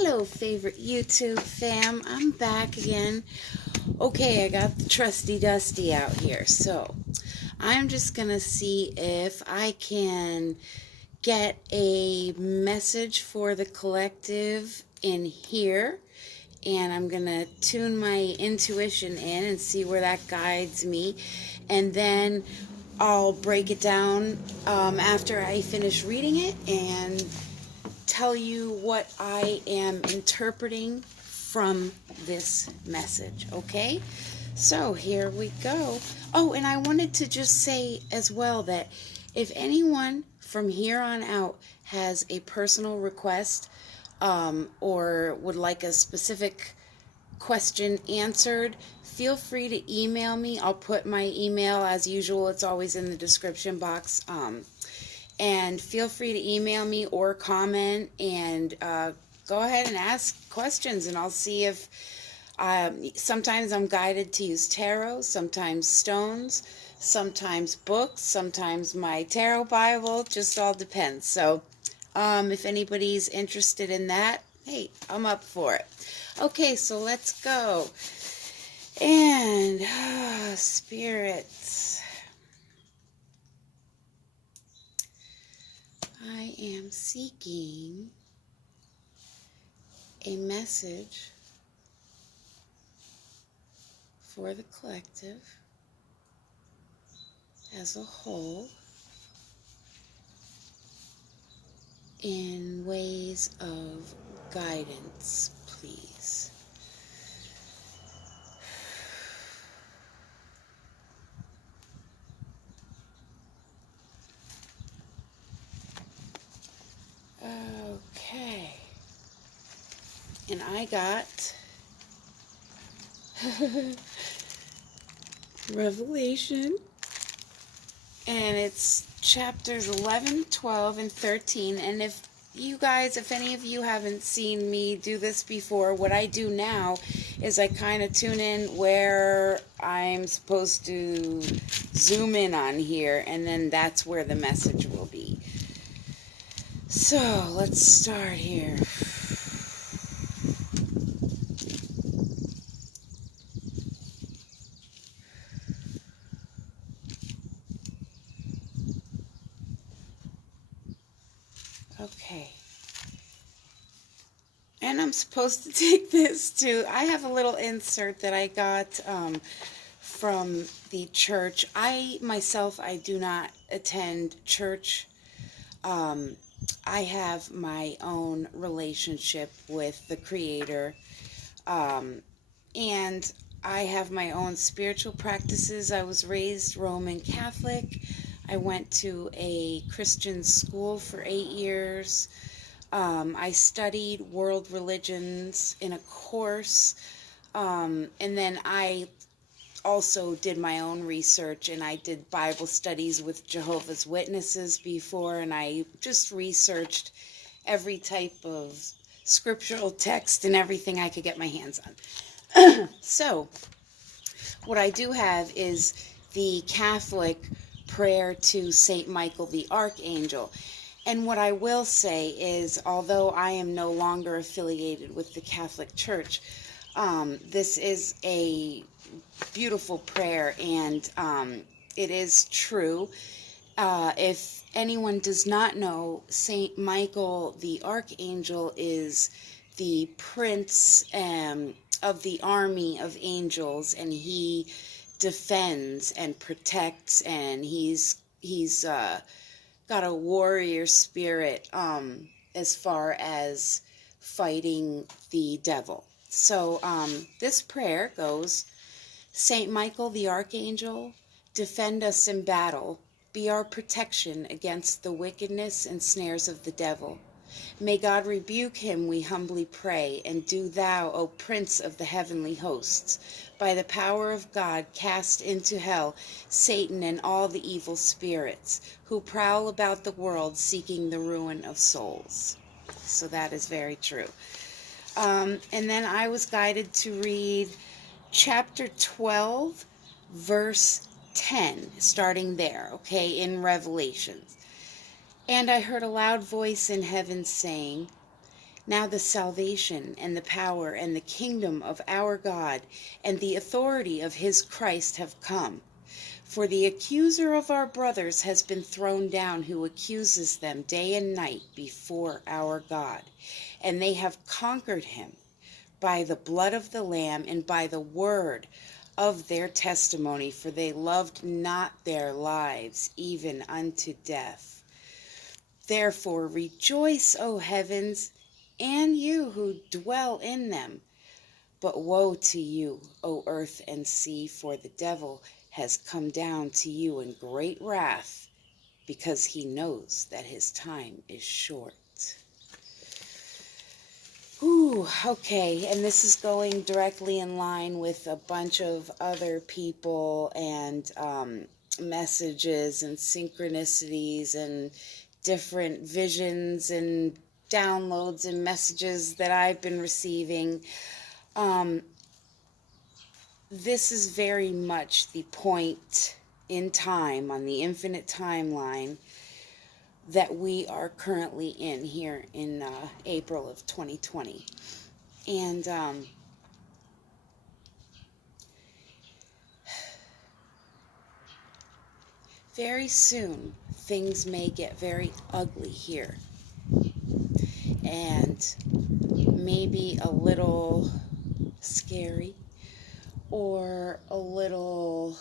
Hello, favorite YouTube fam. I'm back again. Okay, I got the trusty dusty out here. So, I'm just going to see if I can get a message for the collective in here. And I'm going to tune my intuition in and see where that guides me. And then I'll break it down after I finish reading it and tell you what I am interpreting from this message, okay? So here we go. Oh, and I wanted to just say as well that if anyone from here on out has a personal request or would like a specific question answered, feel free to email me. I'll put my email as usual. It's always in the description box. And feel free to email me or comment and go ahead and ask questions, and I'll see if sometimes I'm guided to use tarot, sometimes stones, sometimes books, sometimes my tarot Bible, just all depends. So if anybody's interested in that, hey, I'm up for it. Okay, so let's go. And spirits, I am seeking a message for the collective as a whole in ways of guidance, please. Okay. And I got Revelation, and it's chapters 11, 12, and 13. And if any of you haven't seen me do this before, what I do now is I kind of tune in where I'm supposed to zoom in on here, and then that's where the message will be. So let's start here. Okay. And I'm supposed to take this too. I have a little insert that I got from the church. I do not attend church. I have my own relationship with the Creator. And I have my own spiritual practices. I was raised Roman Catholic. I went to a Christian school for 8 years. I studied world religions in a course, and then I also did my own research, and I did Bible studies with Jehovah's Witnesses before, and I just researched every type of scriptural text and everything I could get my hands on. So, what I do have is the Catholic prayer to Saint Michael the Archangel. And what I will say is, although I am no longer affiliated with the Catholic Church, this is a beautiful prayer, and it is true. If anyone does not know, Saint Michael the Archangel is the prince of the army of angels, and he defends and protects, and he's got a warrior spirit as far as fighting the devil. So this prayer goes: Saint Michael the Archangel, defend us in battle. Be our protection against the wickedness and snares of the devil. May God rebuke him, we humbly pray, and do thou, O Prince of the heavenly hosts, by the power of God, cast into hell Satan and all the evil spirits who prowl about the world seeking the ruin of souls. So that is very true. And then I was guided to read chapter 12, verse 10, starting there, okay, in Revelations. And I heard a loud voice in heaven saying, Now the salvation and the power and the kingdom of our God and the authority of his Christ have come. For the accuser of our brothers has been thrown down, who accuses them day and night before our God. And they have conquered him by the blood of the Lamb and by the word of their testimony, for they loved not their lives even unto death. Therefore rejoice, O heavens, and you who dwell in them. But woe to you, O earth and sea, for the devil has come down to you in great wrath, because he knows that his time is short. Ooh, okay, and this is going directly in line with a bunch of other people and messages and synchronicities and different visions and downloads and messages that I've been receiving. This is very much the point in time on the infinite timeline that we are currently in here in April of 2020. And very soon things may get very ugly here, and maybe a little scary or a little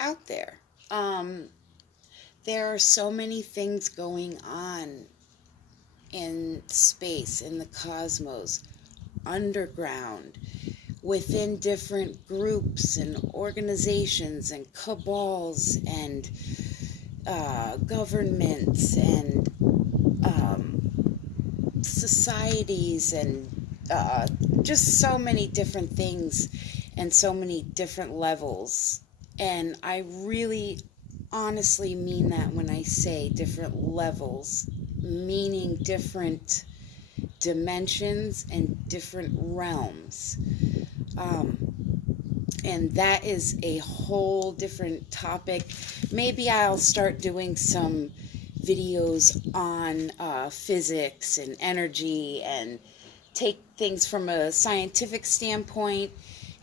out there. There are so many things going on in space, in the cosmos, underground, within different groups and organizations and cabals and governments and societies and just so many different things and so many different levels. And I really honestly mean that when I say different levels, meaning different dimensions and different realms. And that is a whole different topic. Maybe I'll start doing some videos on physics and energy and take things from a scientific standpoint,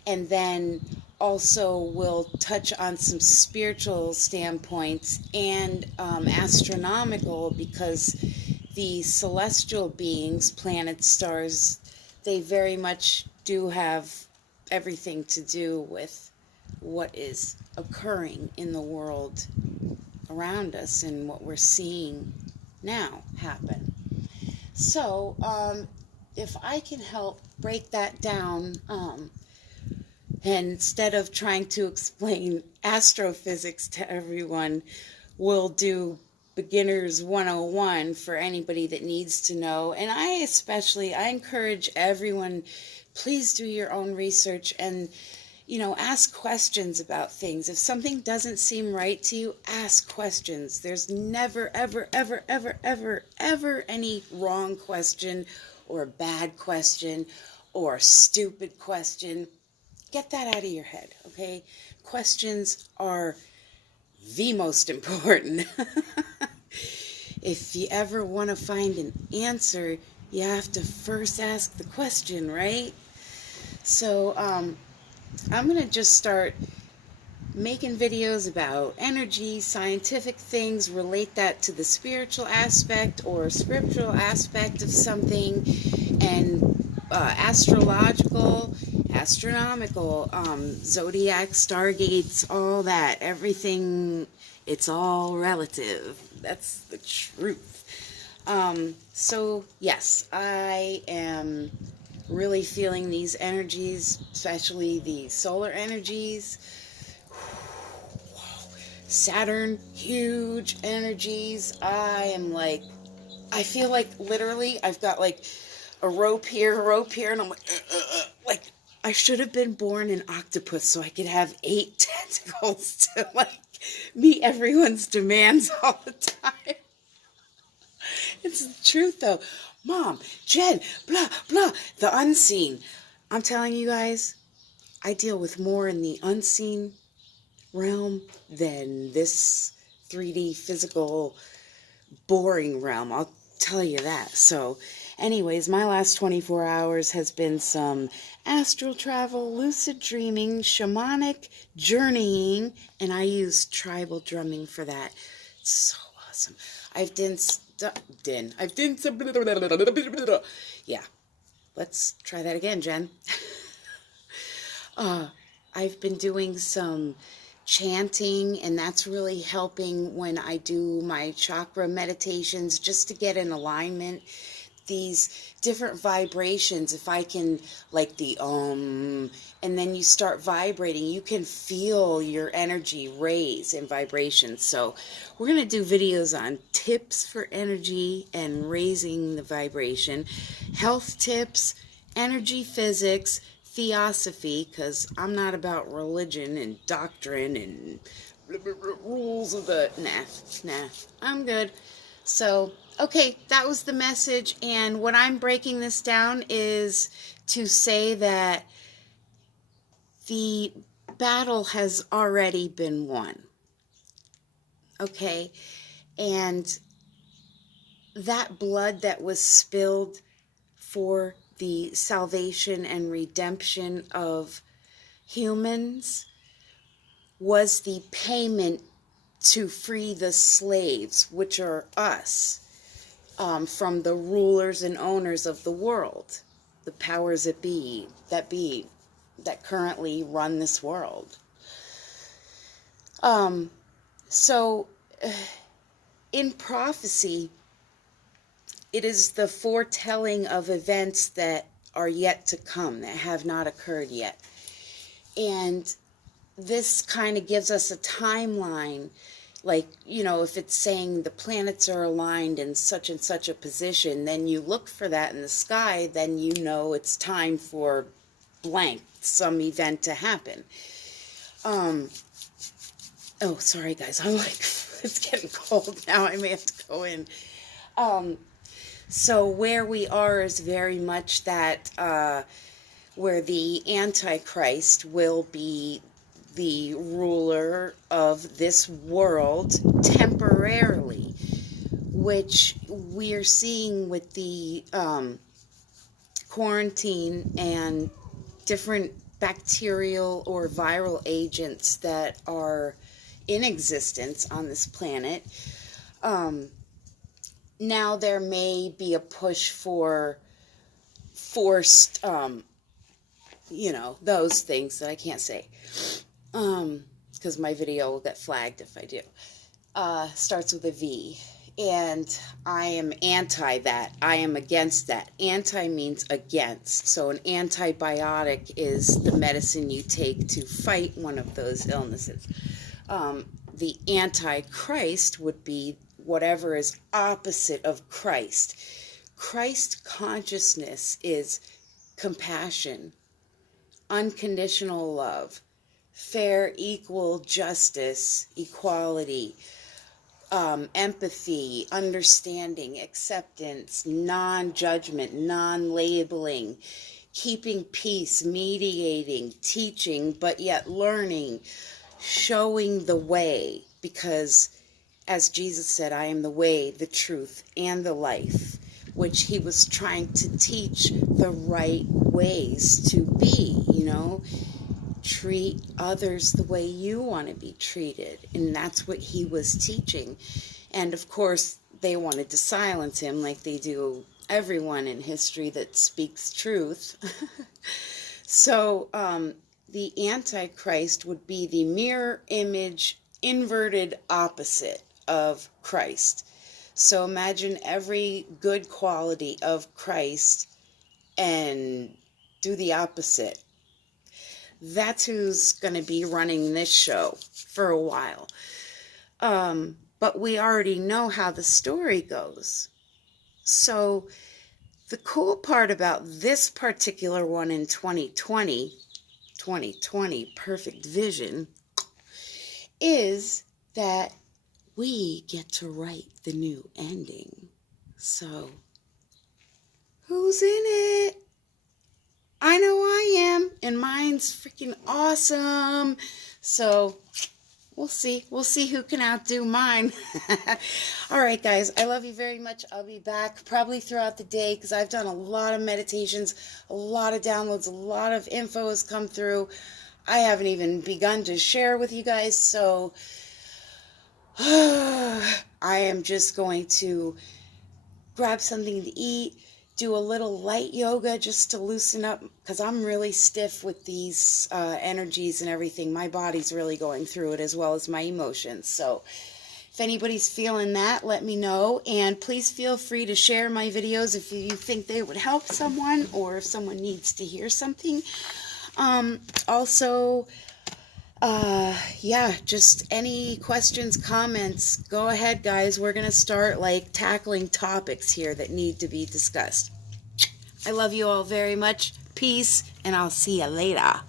and then also we'll touch on some spiritual standpoints and astronomical, because the celestial beings, planets, stars, they very much do have everything to do with what is occurring in the world around us and what we're seeing now happen. So if I can help break that down, and instead of trying to explain astrophysics to everyone, we'll do Beginners 101 for anybody that needs to know. And I encourage everyone, please do your own research and, ask questions about things. If something doesn't seem right to you, ask questions. There's never, ever, ever, ever, ever, ever any wrong question or bad question or stupid question. Get that out of your head, okay? Questions are the most important. If you ever want to find an answer, you have to first ask the question, right? So I'm going to just start making videos about energy, scientific things, relate that to the spiritual aspect or scriptural aspect of something, and astrological, astronomical, zodiac, stargates, all that, everything, it's all relative. That's the truth. So yes, I am really feeling these energies, especially the solar energies. Saturn, huge energies. I feel like literally I've got like a rope here, and I'm like I should have been born an octopus so I could have 8 tentacles to meet everyone's demands all the time. It's the truth though. Mom, Jen, blah, blah, the unseen. I'm telling you guys, I deal with more in the unseen realm than this 3D physical boring realm, I'll tell you that. So anyways, my last 24 hours has been some astral travel, lucid dreaming, shamanic journeying, and I use tribal drumming for that. It's so awesome. I've done some, yeah, let's try that again, Jen. I've been doing some chanting, and that's really helping when I do my chakra meditations, just to get in alignment. These different vibrations, if I can, like the and then you start vibrating, you can feel your energy raise in vibration. So we're going to do videos on tips for energy and raising the vibration, health tips, energy physics, theosophy, because I'm not about religion and doctrine and rules of the nah, I'm good. So okay, that was the message, and what I'm breaking this down is to say that the battle has already been won. Okay, and that blood that was spilled for the salvation and redemption of humans was the payment to free the slaves, which are us, from the rulers and owners of the world, the powers that be, that currently run this world. So in prophecy, it is the foretelling of events that are yet to come, that have not occurred yet. And this kind of gives us a timeline, like, you know, if it's saying the planets are aligned in such and such a position, then you look for that in the sky, then you know it's time for blank, some event to happen. Oh, sorry guys, I'm like, it's getting cold now, I may have to go in. So where we are is very much that, where the Antichrist will be the ruler of this world temporarily, which we're seeing with the quarantine and different bacterial or viral agents that are in existence on this planet. Now there may be a push for forced, you know, those things that I can't say, because my video will get flagged if I do. Starts with a V, and I am anti that. I am against that. Anti means against. So an antibiotic is the medicine you take to fight one of those illnesses. The Antichrist would be whatever is opposite of Christ. Christ consciousness is compassion, unconditional love, fair, equal justice, equality, empathy, understanding, acceptance, non-judgment, non-labeling, keeping peace, mediating, teaching, but yet learning, showing the way, because as Jesus said, I am the way, the truth, and the life, which he was trying to teach the right ways to be, you know, treat others the way you want to be treated. And that's what he was teaching. And of course, they wanted to silence him like they do everyone in history that speaks truth. So the Antichrist would be the mirror image, inverted opposite of Christ. So imagine every good quality of Christ and do the opposite. That's who's going to be running this show for a while. But we already know how the story goes. So the cool part about this particular one in 2020, perfect vision, is that we get to write the new ending. So, who's in it? I know I am, and mine's freaking awesome. So, We'll see. We'll see who can outdo mine. All right, guys. I love you very much. I'll be back probably throughout the day because I've done a lot of meditations, a lot of downloads, a lot of info has come through. I haven't even begun to share with you guys, so I am just going to grab something to eat, do a little light yoga just to loosen up because I'm really stiff with these energies and everything. My body's really going through it as well as my emotions. So if anybody's feeling that, let me know. And please feel free to share my videos if you think they would help someone or if someone needs to hear something. Also, yeah, just any questions, comments, go ahead, guys. We're going to start like tackling topics here that need to be discussed. I love you all very much. Peace, and I'll see you later.